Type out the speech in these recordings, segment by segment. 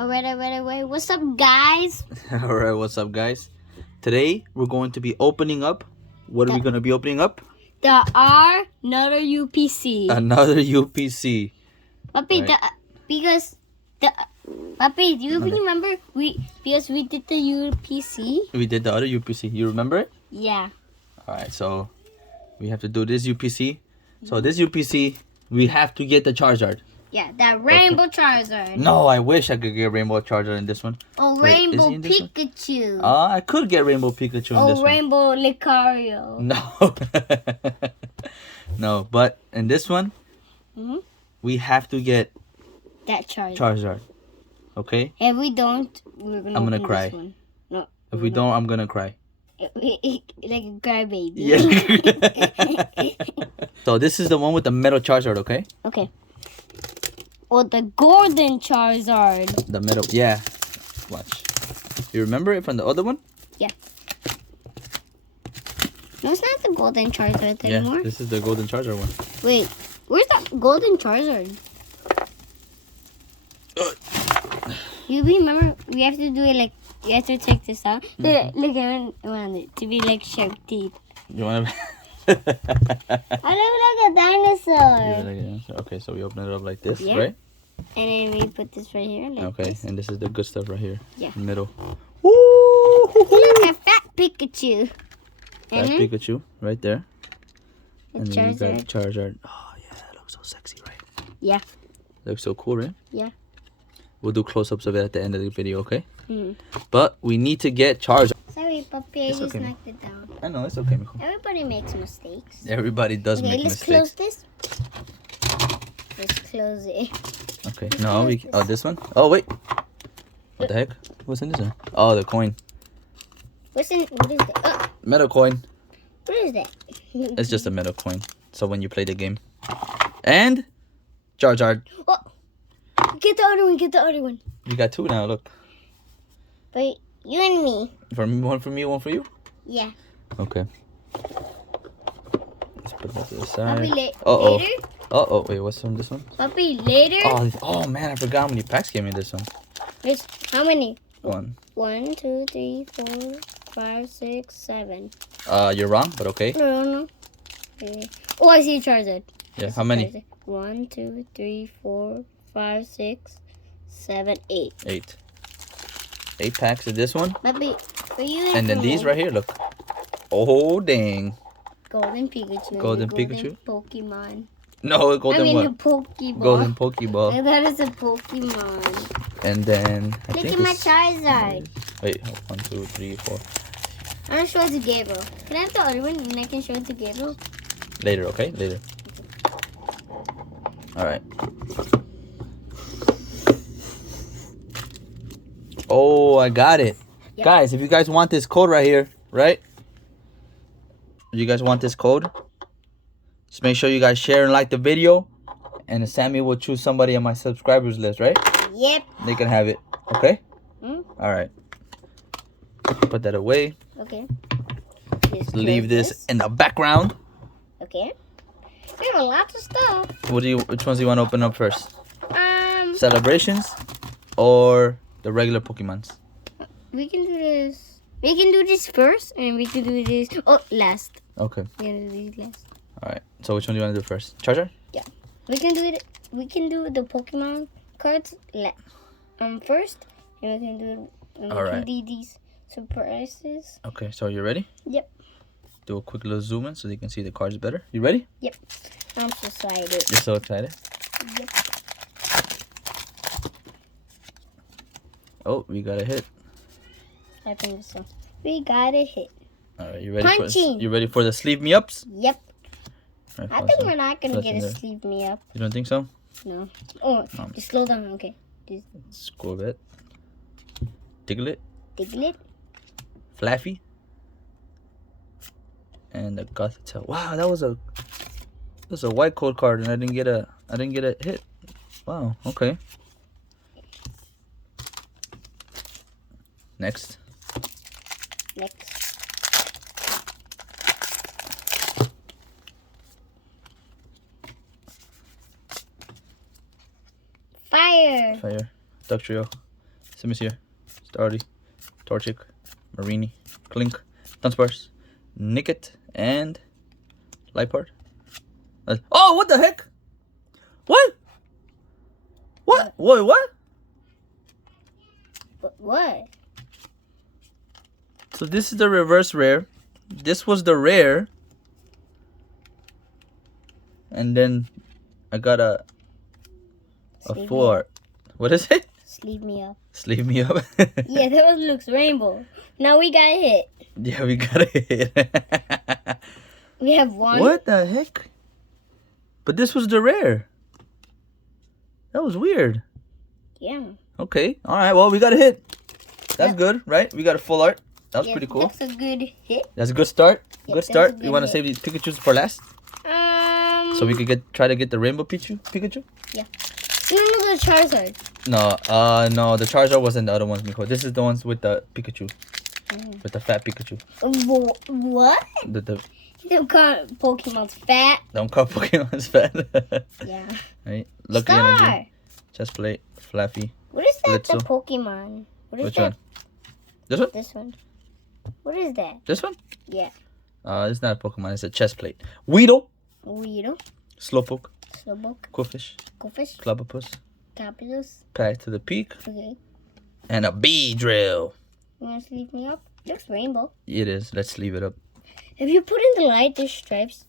Alright. What's up, guys? Alright, what's up, guys? Today, we're going to be opening up. What are we going to be opening up? Another UPC. Another UPC. Papi, Right. Papi, do you remember we did the UPC? We did the other UPC. You remember it? Yeah. Alright, so we have to do this UPC. So this UPC, we have to get the Charizard. Yeah, that Rainbow Charizard. No, I wish I could get Rainbow Charizard in this one. Oh, Wait, Rainbow is he in this one? Pikachu. I could get Rainbow Pikachu in this one. Rainbow Lucario. No. No, but in this one, we have to get that Charizard. Okay? If we don't, we're gonna. I'm gonna open cry. This one. No. If we don't, I'm gonna cry. Like a crybaby. Yeah. So this is the one with the metal Charizard, okay? Okay. Or the golden Charizard. The metal, yeah. Watch. You remember it from the other one? Yeah. No, it's not the golden Charizard anymore. Yeah, this is the golden Charizard one. Wait, where's that golden Charizard? You remember? We have to do it like, you have to take this out. Look at it to be like sharp teeth. You want to... I look like a dinosaur. Okay, so we open it up like this, Yeah. right? And then we put this right here. Like Okay, this. and this is the good stuff right here. Yeah. In the middle. Woo! Look at Fat Pikachu. That Pikachu right there. The And then you got Charizard. Charizard. Oh, yeah, that looks so sexy, right? Yeah. Looks so cool, right? Yeah. We'll do close-ups of it at the end of the video, okay? Mm. But we need to get Charizard. Sorry, Papi, I It's just okay. knocked it down. I know, it's okay, Mijo. Everybody makes mistakes. Everybody does Okay, make let's mistakes. close this. Let's close it. Okay, no, oh, this one? Oh, wait. What the heck? What's in this one? Oh, the coin. What is that? Oh, Metal coin. what is that? It's just a metal coin. So when you play the game. And Charizard. Oh, get the other one. You got two now, look. But you and me. One for me, one for you? Yeah. Okay. Let's put that to the Papi, side. later? Oh, wait, what's on this one? Papi, later? Oh, man, I forgot how many packs gave me this one. There's how many? One. 1, 2, 3, 4, 5, 6, 7. You're wrong, but okay. No. Okay. Oh, I see a Charizard. Yeah, how many? Charizard. 1, 2, 3, 4, 5, 6, 7, 8. 8. 8 packs of this one. Papi, for you And then these right here, look. Oh, dang. Golden Pikachu. Golden and Pikachu? Pokemon. No, golden I mean, what? a Pokeball. Golden Pokeball. That is a Pokemon. And then I Look think at my it's... Charizard. Wait, 1, 2, 3, 4. I'm gonna show it to Gabriel. Can I have the other one and I can show it to Gabriel? Later, okay? Later. Alright. Oh, I got it. Yep. Guys, if you guys want this code right here, right? You guys want this code? Just make sure you guys share and like the video. And Sammy will choose somebody on my subscribers list, right? Yep. They can have it. Okay? Hmm? Alright. Put that away. Okay. Leave this in the background. Okay. There's a lot of stuff. Which ones do you want to open up first? Celebrations or the regular Pokemons? We can do this. We can do this first and we can do this last. Okay. We can do these last. Alright. So which one do you want to do first? Charizard? Yeah. We can do it. We can do the Pokemon cards first, and we can do Alright. these surprises. Okay, so you ready? Yep. Do a quick little zoom in so you can see the cards better. You ready? Yep. I'm so excited. You're so excited? Yep. Oh, we got a hit. I think so. We got a hit. Alright, you ready Punching. you ready for the sleeve me ups? Yep. Right, I think we're not gonna Plus get in a there. sleeve me up. You don't think so? No. Oh, just slow down. Okay. Just Scorvette. Diglett. Diglett. Flaffy. And the Gothitelle. Wow, that was a white code card and I didn't get a hit. Wow, okay. Next. Fire. Fire. Duck Trio. Sammy's here. Starly, Torchic, Marini, Clink, Dunsparce, Nickit, and Lightpart. Oh, what the heck? What? What? Wait, what? What? So this is the reverse rare. This was the rare. And then I got a full art. What is it? Sleeve me up. Sleeve me up. Yeah, that one looks rainbow. Now we got hit. Yeah, we got it. We have one. What the heck? But this was the rare. That was weird. Yeah. Okay. All right. Well, we got a hit. That's good, right? We got a full art. That was Yeah, pretty cool. That's a good hit. That's a good start. Yep, Good start. that's a You good want to hit. save these Pikachus for last? So we could try to get the rainbow Pikachu? Yeah. No, the Charizard. No, no, the Charizard wasn't the other ones, Miko. This is the ones with the Pikachu. With the fat Pikachu. What? The You call Pokemon's fat. don't call Pokemon's fat. Yeah. Right? Lucky Star. Energy. Chest plate. Flappy. What is that? Blitzel. The Pokemon. What is Which that? one? This one? This one. What is that? This one? Yeah. It's not a Pokemon, it's a chest plate. Weedle. Weedle. Slowpoke. Slowpoke. Quillfish. Goldfish. Clobbopus. Capulus. Path to the Peak. Okay. And a bee drill. You want to leave me up? Looks rainbow. It is. Let's leave it up. If you put in the light, there's stripes.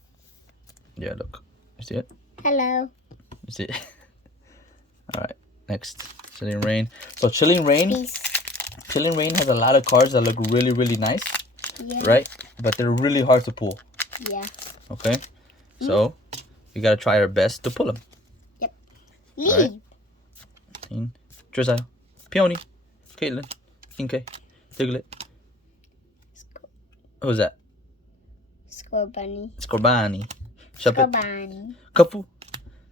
Yeah, look. You see it? Hello. You see it? Alright. Next. Chilling Rain. So Chilling Rain. Peace. Chilling Rain has a lot of cards that look really, really nice. Yeah. Right? But they're really hard to pull. Yeah. Okay? So, we gotta try our best to pull them. Leave. Alright. Drizzile. Peony. Caitlin. Inkay. Diglett. Who's that? Scorbunny. Scorbunny. Shuppet. Scorbunny. Kufu.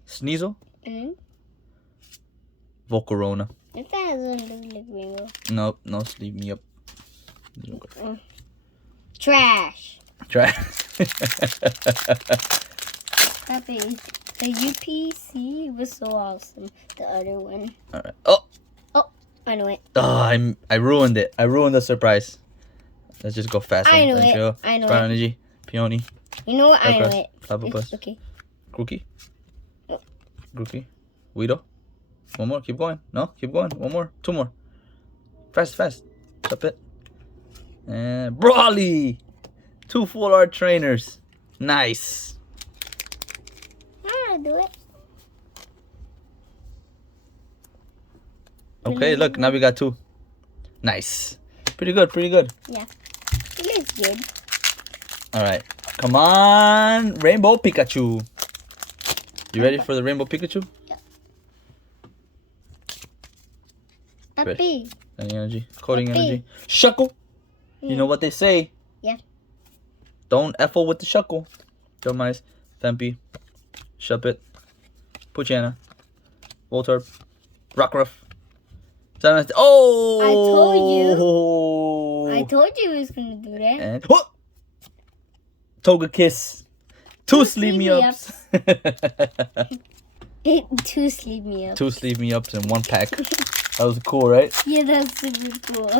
Sneasel. Mm-hmm. Volcarona. If that doesn't look like rainbow. Nope. No, sleeve me up. Trash. Try. Happy. The UPC was so awesome. The other one. Alright. Oh! I know it. Oh, I ruined it. I ruined the surprise. Let's just go faster. I know it. I know Sprout it. Energy. Peony. You know what? I know Bellcrest, it. Flabopus. It's okay. Grookey. Grookey. Weedle. One more. Keep going. No, keep going. One more. Two more. Fast, fast. Stop it. And Brawly. 2 full art trainers. Nice. I'll do it. Okay, look. Now we got 2. Nice. Pretty good. Pretty good. Yeah. It looks good. All right. Come on. Rainbow Pikachu. You ready for the Rainbow Pikachu? Happy. Any energy. Coding Happy. energy. Shuckle. You know what they say. Yeah. Don't F-O with the Shuckle. Dummice. Fempi. Shuppet. Poochyena. Voltorb. Rockruff. Oh! I told you he was gonna do that. And oh! Togekiss. 2 sleeve me ups. 2 sleeve me up. 2 sleeve me ups in 1 pack. That was cool, right? Yeah, that's super cool.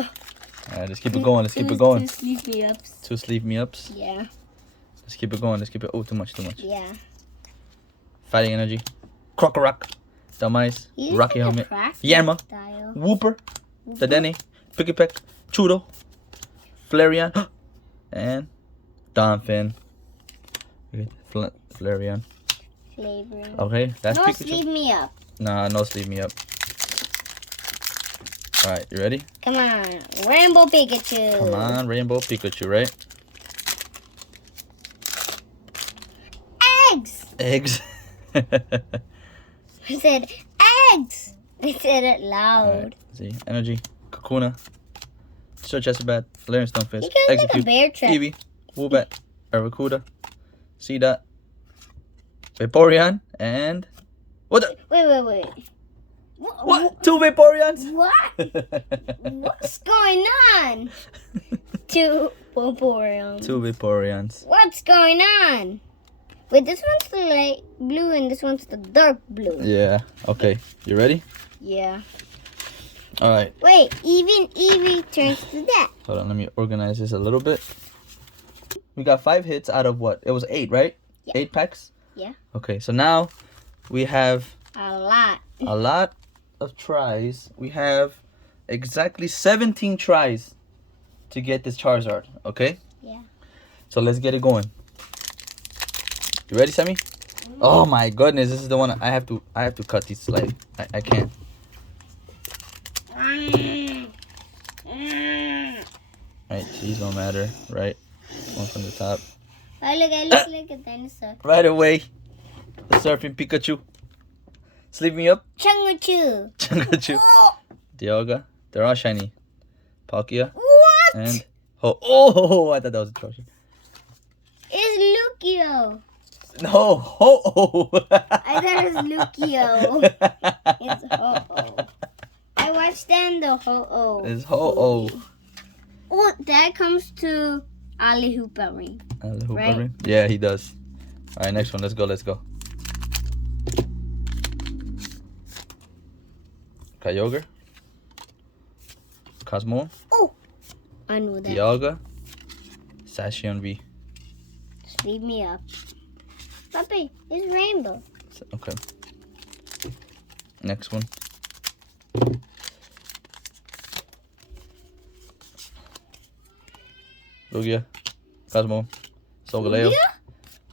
Alright, let's keep it going. Let's keep it going. 2 sleeve me ups. 2 sleeve me ups. Yeah. Let's keep it going. Let's keep it. Oh, too much, too much. Yeah. Fighting energy. Crocorock. Dummice. He's Rocky like a Helmet. practice Yanma. style. Wooper. Dedenne. Pikipek. Chudo. Flareon. And Donphin. Flareon. Flavoring. Okay, that's No Pikachu. sleeve me up. Nah, no sleeve me up. Alright, you ready? Come on. Rainbow Pikachu. Come on, Rainbow Pikachu, right? Eggs. Eggs. I said eggs. I said it loud. Alright, see. Energy. Kakuna. Search Chesabat. Valerian Stonefist. You guys like a bear trap. Eevee. Woobat. Arvacuda. Seedot. Vaporeon. And... What the... Wait. What? 2 Vaporeons? What? What's going on? 2 Vaporeons. 2 Vaporeons. What's going on? Wait, this one's the light blue and this one's the dark blue. Yeah. Okay. You ready? Yeah. All right. Wait, even Evie turns to that. Hold on, let me organize this a little bit. We got 5 hits out of what? It was 8, right? Yeah. 8 packs? Yeah. Okay, so now we have A lot. a lot of tries. We have exactly 17 tries to get this Charizard, okay? Yeah. So let's get it going. You ready, Sammy? Oh my goodness, this is the one I have to cut these slightly. I can't. Right, these don't matter, right? One from the top. Oh, look, I look like a dinosaur. Right away. The surfing Pikachu. Sleep me up. Chungachu. Chungachu. Dialga. They're all shiny. Palkia. What? And oh, I thought that was a Charizard. It's Lucio. No, Ho-Oh. I thought it was Lucio. It's Ho-Oh. I watched them the Ho-Oh. It's Ho-Oh. Oh, that comes to Ali Hoopa ring. Right? Ring? Yeah, he does. All right, next one. Let's go. Kyogre. Cosmo. Oh, I knew that. Dialga. Sashion V. Just leave me up. Papi, it's rainbow. Okay. Next one. Lugia. Cosmo. Solgaleo.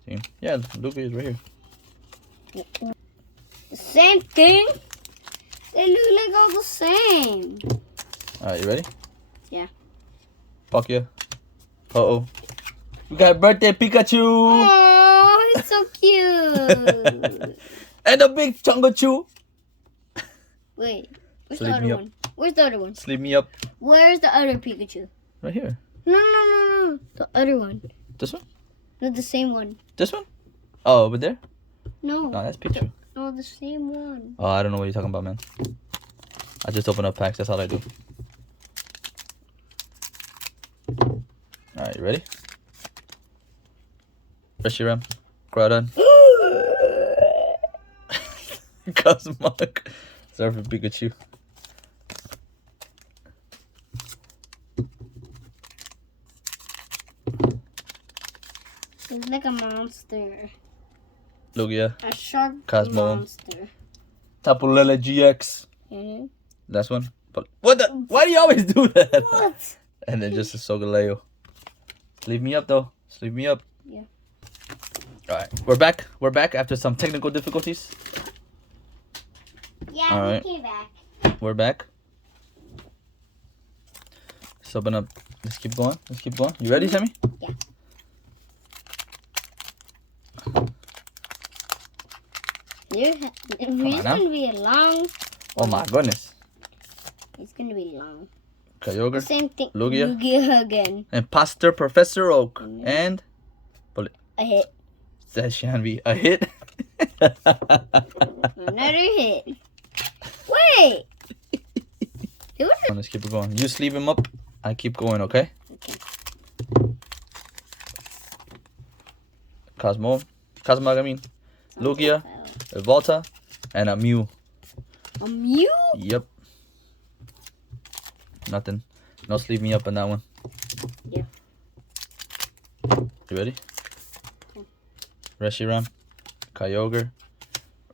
Lugia? Yeah, Lugia is right here. Same thing? They look like all the same. Alright, you ready? Yeah. Palkia. Uh-oh. We got birthday Pikachu! Oh, he's so cute. And a big Chungachu! Wait, where's Sleep the me other up. one? Where's the other one? Sleep me up. Where's the other Pikachu? Right here. No. The other one. This one? Not the same one. This one? Oh, over there? No. No, that's Pikachu. No, the same one. Oh, I don't know what you're talking about, man. I just open up packs. That's all I do. Alright, you ready? Reshiram. Groudon. Cosmog. Surfer Pikachu. It's like a monster. Lugia. A shark Cosmo. monster. Tapu Lele GX. Mm-hmm. Last one. But what the? Why do you always do that? What? And then just a Solgaleo. Sleep me up though. Sleep me up. Yeah. Alright. We're back. We're back after some technical difficulties. Yeah, All right. we came back. We're back. Let's open up. Let's keep going. You ready, Sammy? Yeah. It's gonna be a long. Oh my goodness. It's gonna be long. Kyogre. Same thing. Lugia. Lugia again. Imposter Professor Oak. And A hit. Sashion V. A hit. Another hit. Wait. Let's keep it going. You sleep him up. I keep going, okay? Okay. Cosmog, I mean. Lugia, a Volta, and a Mew. A Mew? Yep. Nothing. No sleep me up on that one. Yeah. You ready? Reshiram, Kyogre,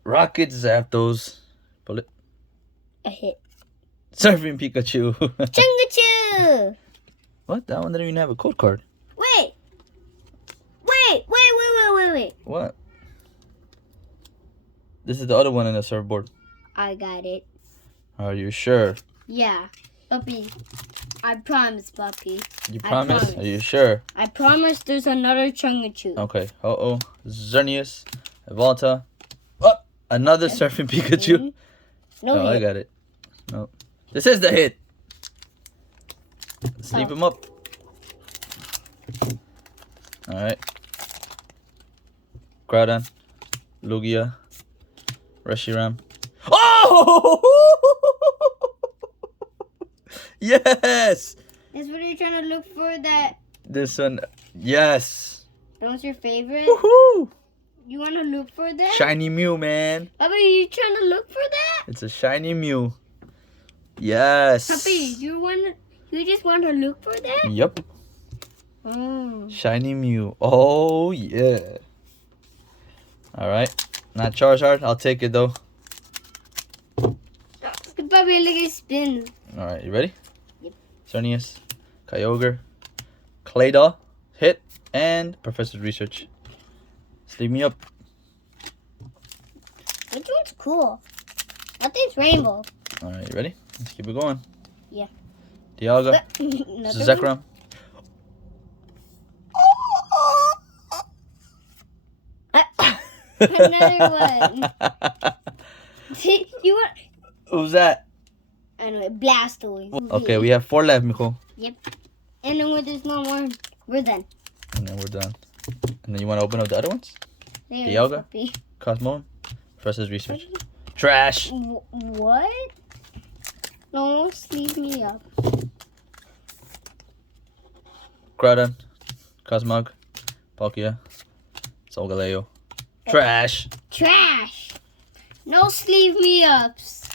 Rocket Zapdos, Bullet, A hit. Surfing Pikachu. Chungachu! What? That one didn't even have a code card. Wait. What? This is the other one in the surfboard. I got it. Are you sure? Yeah. Puppy. I promise, Puppy. You promise? promise. Are you sure? I promise there's another Chungachu. Okay. Uh-oh. Xerneas, Volta. Oh! Another surfing Pikachu. No Oh, I hit. got it. No. This is the hit. Sleep him up. Alright. Groudon. Lugia. Reshiram. Oh! Yes! That's what you're trying to look for, that This one. Yes. that was your favorite? Woohoo! You want to look for that? Shiny Mew, man. Puppy, you trying to look for that? It's a shiny Mew. Yes. Puppy, you just want to look for that? Yep. Shiny Mew. Oh yeah. All right. Not Charizard. I'll take it though. Puppy, look at it spin. All right. You ready? Yep. Xerneas, Kyogre, Claydol, hit, and Professor's Research. Sleeve me up. Which one's cool? I think it's rainbow. All right. You ready? Let's keep it going. Yeah. Dialga, Another Zekrom. Another one. You want? Who's that? Anyway, Blastoise. Okay, we have 4 left, Miko. Yep. And then when there's no more, we're done. And then we're done. And then you want to open up the other ones? There, Dialga? puppy. Cosmo, Professor's Research. Trash. What? Almost leave me up. Groudon, Cosmog, Palkia, Solgaleo. Trash. Trash. No sleeve me ups.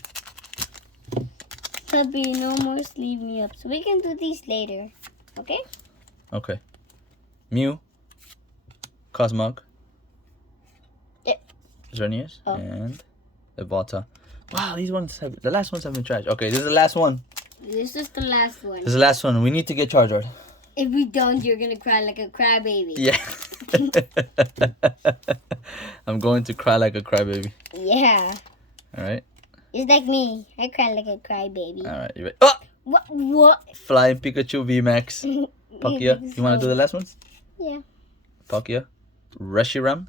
Puppy, no more sleeve me ups. We can do these later. Okay? Okay. Mew, Cosmog, Xerneas, and Evolta. Wow, these ones have, the last ones have been trash. Okay, this is the last one. This is the last one. This is the last one. We need to get Charizard. If we don't, you're gonna cry like a crybaby. Yeah. I'm going to cry like a crybaby. Yeah. All right. It's like me. I cry like a crybaby. All right. You ready? Oh! What? Flying Pikachu VMAX. Palkia. You want to do the last ones? Yeah. Palkia, Reshiram,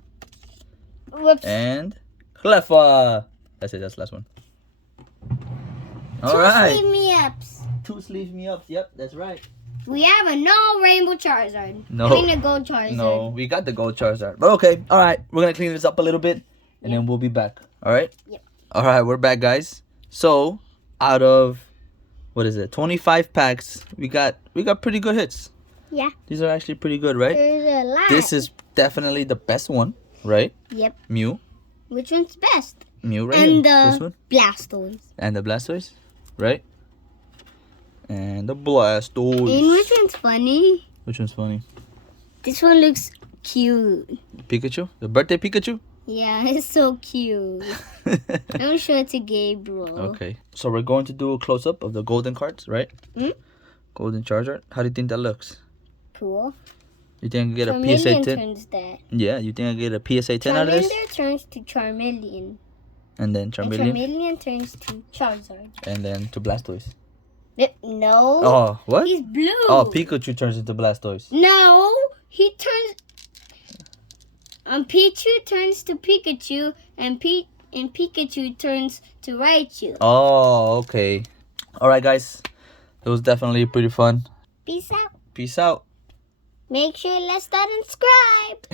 Whoops. and Cleffa. That's it. That's the last one. All right. Sleeve me ups. 2 sleeve me ups. Yep, that's right. We have a no rainbow Charizard. No. I mean a gold Charizard. No, we got the gold Charizard. But okay. All right. We're going to clean this up a little bit, and then we'll be back. All right? Yep. All right. We're back, guys. So, out of, what is it, 25 packs, we got pretty good hits. Yeah. These are actually pretty good, right? There's a lot. This is definitely the best one, right? Yep. Mew. Which one's best? Mew right And here. This one. Blastoise. And the Blastoise, right? And the Blastoise. And which one's funny? Which one's funny? This one looks cute. Pikachu? The birthday Pikachu? Yeah, it's so cute. I'm gonna show it to Gabriel. Okay. So we're going to do a close-up of the golden cards, right? Hmm? Golden Charizard. How do you think that looks? Cool. You think I get a PSA Charmeleon 10? turns that. Yeah, you think I get a PSA 10 out of this? Charmander turns to Charmeleon. And then And Charmeleon. Charmeleon turns to Charizard. And then to Blastoise. No. Oh, what? He's blue. Oh, Pikachu turns into Blastoise. No, he turns. Pichu turns to Pikachu, and Pikachu turns to Raichu. Oh, okay. All right, guys. It was definitely pretty fun. Peace out. Peace out. Make sure you let's start and subscribe.